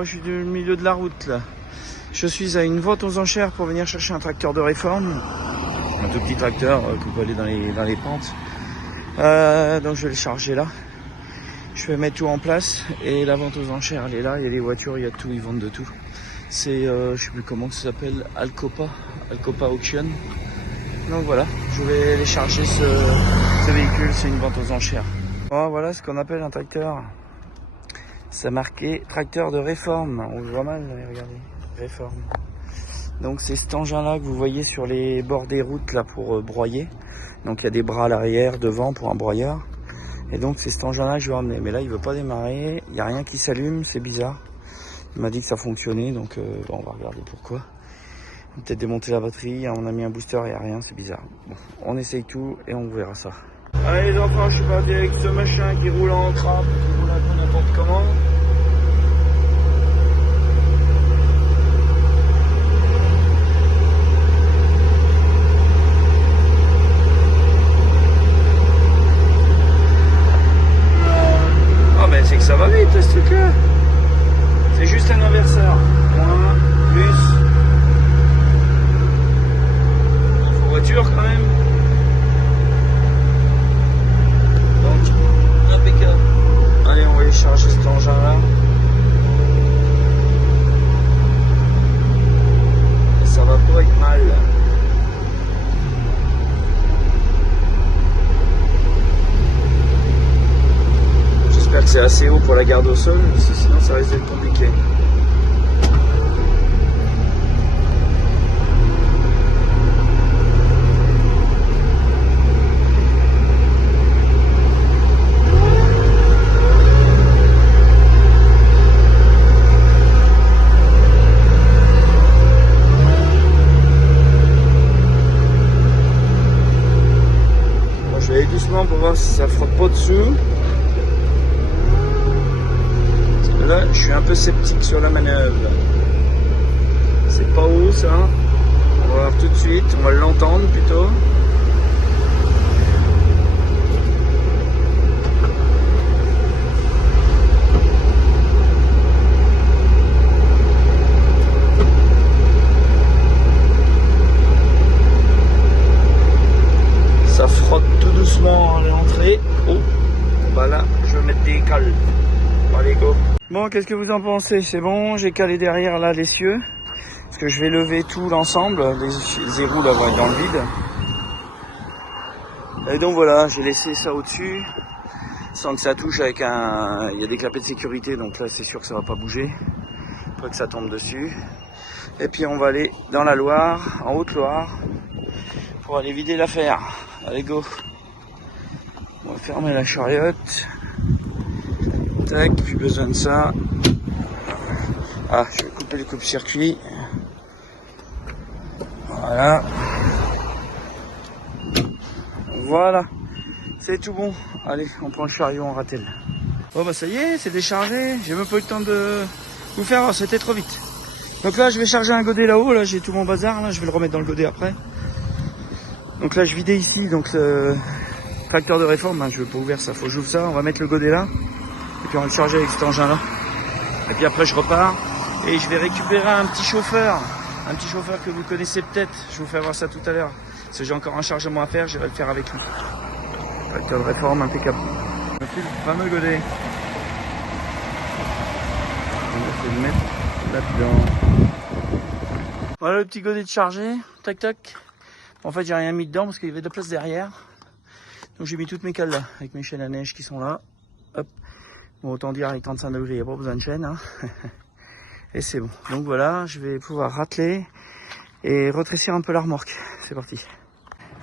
je suis du milieu de la route là. Je suis à une vente aux enchères pour venir chercher un tracteur de réforme. Un tout petit tracteur qu'on peut aller dans les pentes. Donc je vais le charger là. Je vais mettre tout en place et la vente aux enchères elle est là. Il y a des voitures, il y a tout, ils vendent de tout. C'est, je sais plus comment ça s'appelle, Alcopa Auction. Donc voilà, je vais aller charger ce véhicule, c'est une vente aux enchères. Oh, voilà ce qu'on appelle un tracteur. C'est marqué tracteur de réforme. On le voit mal, regardez, réforme. Donc c'est cet engin-là que vous voyez sur les bords des routes là pour broyer. Donc il y a des bras à l'arrière, devant pour un broyeur. Et donc c'est cet engin-là que je vais emmener. Mais là il veut pas démarrer, il n'y a rien qui s'allume, c'est bizarre. Il m'a dit que ça fonctionnait, donc on va regarder pourquoi. On va peut-être démonter la batterie, on a mis un booster, il n'y a rien, c'est bizarre. Bon, on essaye tout et on verra ça. Allez les enfants, je suis parti avec ce machin qui roule en crabe, qui roule un peu n'importe comment. Ah ben c'est que ça va vite ce truc là. C'est juste un inverseur. Moins, plus. Il faut voiture quand même. Donc, impeccable. Allez, on va aller charger cet engin là. Et ça va pas être mal. J'espère que c'est assez haut pour la garde au sol, parce que sinon ça risque d'être compliqué. Bon, je vais aller doucement pour voir si ça frotte pas dessous. Là, je suis un peu sceptique sur la manœuvre. C'est pas haut ça. On va voir tout de suite. On va l'entendre plutôt. Ça frotte tout doucement à l'entrée. Oh, bah là, je vais mettre des cales. Allez, go. Bon, qu'est-ce que vous en pensez? C'est bon, j'ai calé derrière là l'essieu. Parce que je vais lever tout l'ensemble. Les égouts là vont être dans le vide. Et donc voilà, j'ai laissé ça au-dessus. Sans que ça touche avec un... Il y a des clapets de sécurité, donc là c'est sûr que ça va pas bouger. Pas que ça tombe dessus. Et puis on va aller dans la Loire, en Haute-Loire, pour aller vider l'affaire. Allez, go. On va fermer la chariote. Tac, plus besoin de ça. Ah, je vais couper le coupe-circuit. Voilà. Voilà. C'est tout bon. Allez, on prend le chariot, on ratelle. Bon bah ça y est, c'est déchargé. J'ai même pas eu le temps de vous faire, c'était trop vite. Donc là, je vais charger un godet là-haut. Là, j'ai tout mon bazar. Là, je vais le remettre dans le godet après. Donc là, je vidais ici. Donc le tracteur de réforme, hein, je vais pas ouvrir ça. Faut que j'ouvre ça. On va mettre le godet là. Et puis on va le charger avec cet engin là. Et puis après je repars et je vais récupérer un petit chauffeur que vous connaissez peut-être. Je vous fais voir ça tout à l'heure. Parce que j'ai encore un chargement à faire, je vais le faire avec lui. Tracteur de réforme impeccable. Le fameux godet. On va essayer de le mettre là-dedans. Voilà le petit godet de chargé. Tac tac. En fait j'ai rien mis dedans parce qu'il y avait de la place derrière. Donc j'ai mis toutes mes cales là, avec mes chaînes à neige qui sont là. Hop. Bon, autant dire avec 35 degrés, il n'y a pas besoin de chaîne. Hein. Et c'est bon. Donc voilà, je vais pouvoir rateler et retrécir un peu la remorque. C'est parti.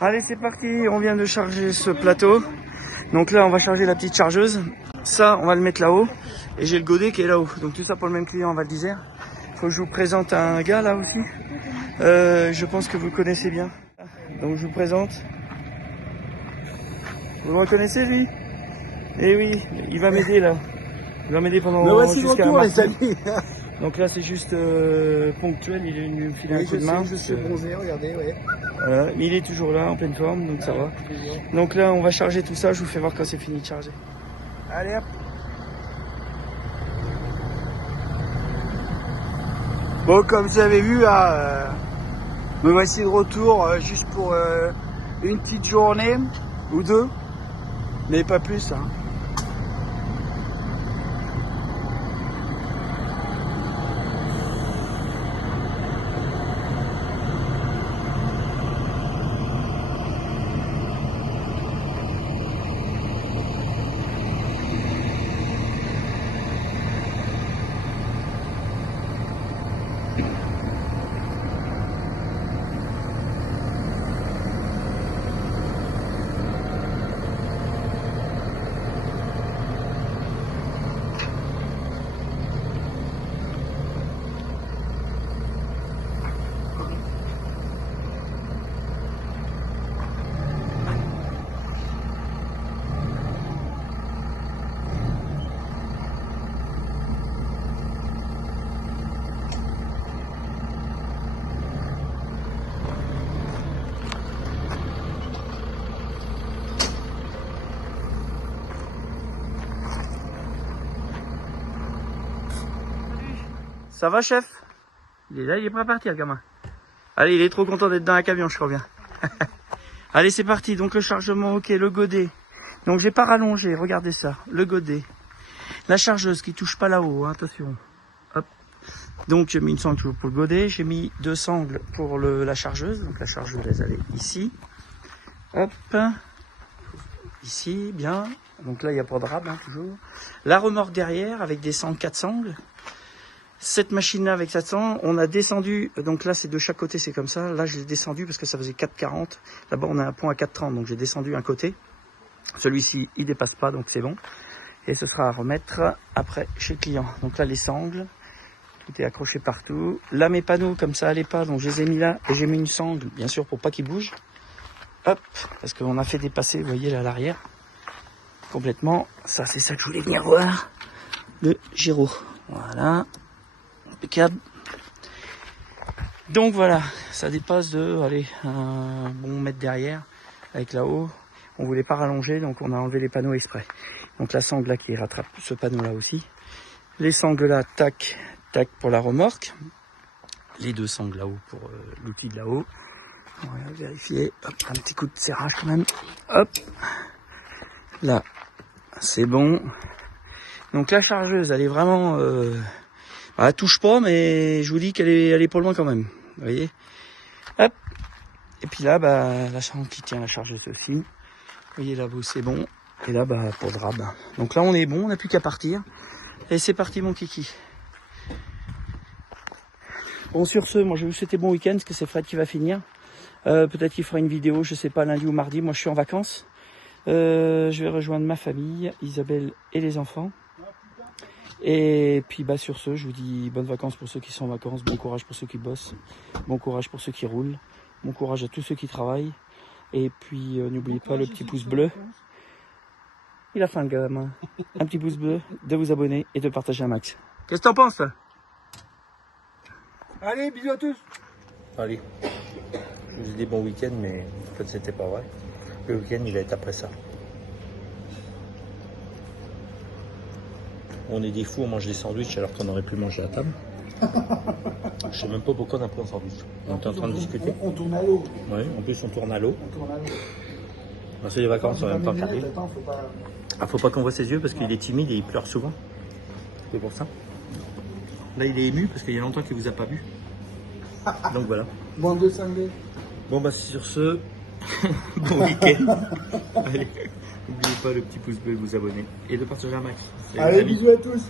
Allez, c'est parti. On vient de charger ce plateau. Donc là, on va charger la petite chargeuse. Ça, on va le mettre là-haut. Et j'ai le godet qui est là-haut. Donc tout ça pour le même client en Val d'Isère. Il faut que je vous présente un gars là aussi. Je pense que vous le connaissez bien. Donc je vous présente. Vous me reconnaissez lui? Eh oui, il va m'aider là. Il va m'aider pendant jusqu'à mars. Donc là c'est juste ponctuel, il est venu me filer un coup de main. Je suis bronzé, regardez, ouais. Voilà, mais il est toujours là en pleine forme, donc ça va. Donc là on va charger tout ça, je vous fais voir quand c'est fini de charger. Allez hop. Bon, comme vous avez vu, là, me voici de retour juste pour une petite journée ou deux, mais pas plus. Hein. Ça va, chef? Il est là, il est prêt à partir, gamin. Allez, il est trop content d'être dans un camion, je crois bien. Allez, c'est parti. Donc, le chargement, ok, le godet. Donc, j'ai pas rallongé, regardez ça. Le godet. La chargeuse qui touche pas là-haut, hein, attention. Hop. Donc, j'ai mis une sangle toujours pour le godet. J'ai mis 2 sangles pour la chargeuse. Donc, la chargeuse, elle est ici. Hop. Ici, bien. Donc là, il n'y a pas de rab, hein, toujours. La remorque derrière, avec des sangles, 4 sangles. Cette machine-là avec 700, on a descendu, donc là c'est de chaque côté, c'est comme ça. Là je l'ai descendu parce que ça faisait 4,40. Là-bas on a un pont à 4,30, donc j'ai descendu un côté. Celui-ci il dépasse pas, donc c'est bon. Et ce sera à remettre après chez le client. Donc là les sangles, tout est accroché partout. Là mes panneaux comme ça allait pas, donc je les ai mis là et j'ai mis une sangle, bien sûr pour pas qu'ils bougent. Hop, parce qu'on a fait dépasser, vous voyez là à l'arrière, complètement. Ça c'est ça que je voulais venir voir, le gyro. Voilà. Impeccable. Donc voilà, ça dépasse de un bon mètre derrière avec là-haut. On voulait pas rallonger, donc on a enlevé les panneaux exprès. Donc la sangle là qui rattrape ce panneau là aussi. Les sangles là, tac, tac pour la remorque. Les 2 sangles là-haut pour l'outil de là-haut. On va vérifier. Hop, un petit coup de serrage quand même. Hop. Là, c'est bon. Donc la chargeuse, elle est vraiment... elle touche pas, mais je vous dis qu'elle est pas loin quand même. Vous voyez. Hop. Et puis là, la sangle qui tient la chargeuse aussi. Vous voyez là, c'est bon. Et là, pour le rab. Donc là, on est bon, on n'a plus qu'à partir. Et c'est parti, mon kiki. Bon, sur ce, moi je vais vous souhaiter bon week-end, parce que c'est Fred qui va finir. Peut-être qu'il fera une vidéo, je sais pas, lundi ou mardi. Moi, je suis en vacances. Je vais rejoindre ma famille, Isabelle et les enfants. Et puis sur ce, je vous dis bonnes vacances pour ceux qui sont en vacances, bon courage pour ceux qui bossent, bon courage pour ceux qui roulent, bon courage à tous ceux qui travaillent. Et puis n'oubliez pas le petit pouce bleu. Il a faim le gamin. Un petit pouce bleu, de vous abonner et de partager un max. Qu'est-ce que t'en penses? Allez, bisous à tous. Allez, je vous ai dit bon week-end, mais en fait c'était pas vrai. Le week-end il va être après ça. On est des fous, on mange des sandwichs alors qu'on aurait pu manger à table. Je sais même pas pourquoi on a pris un sandwich. On est en train de discuter. On tourne à l'eau. Oui, en plus on tourne à l'eau. C'est les vacances en même temps qu'arrive. Faut pas qu'on voit ses yeux parce qu'il est timide et il pleure souvent. C'est pour ça. Là il est ému parce qu'il y a longtemps qu'il vous a pas vu. Donc voilà. Bande de cinglés. Bon sur ce, bon week-end. Allez, n'oubliez pas le petit pouce bleu de vous abonner et de partager un max. Allez, bisous à tous.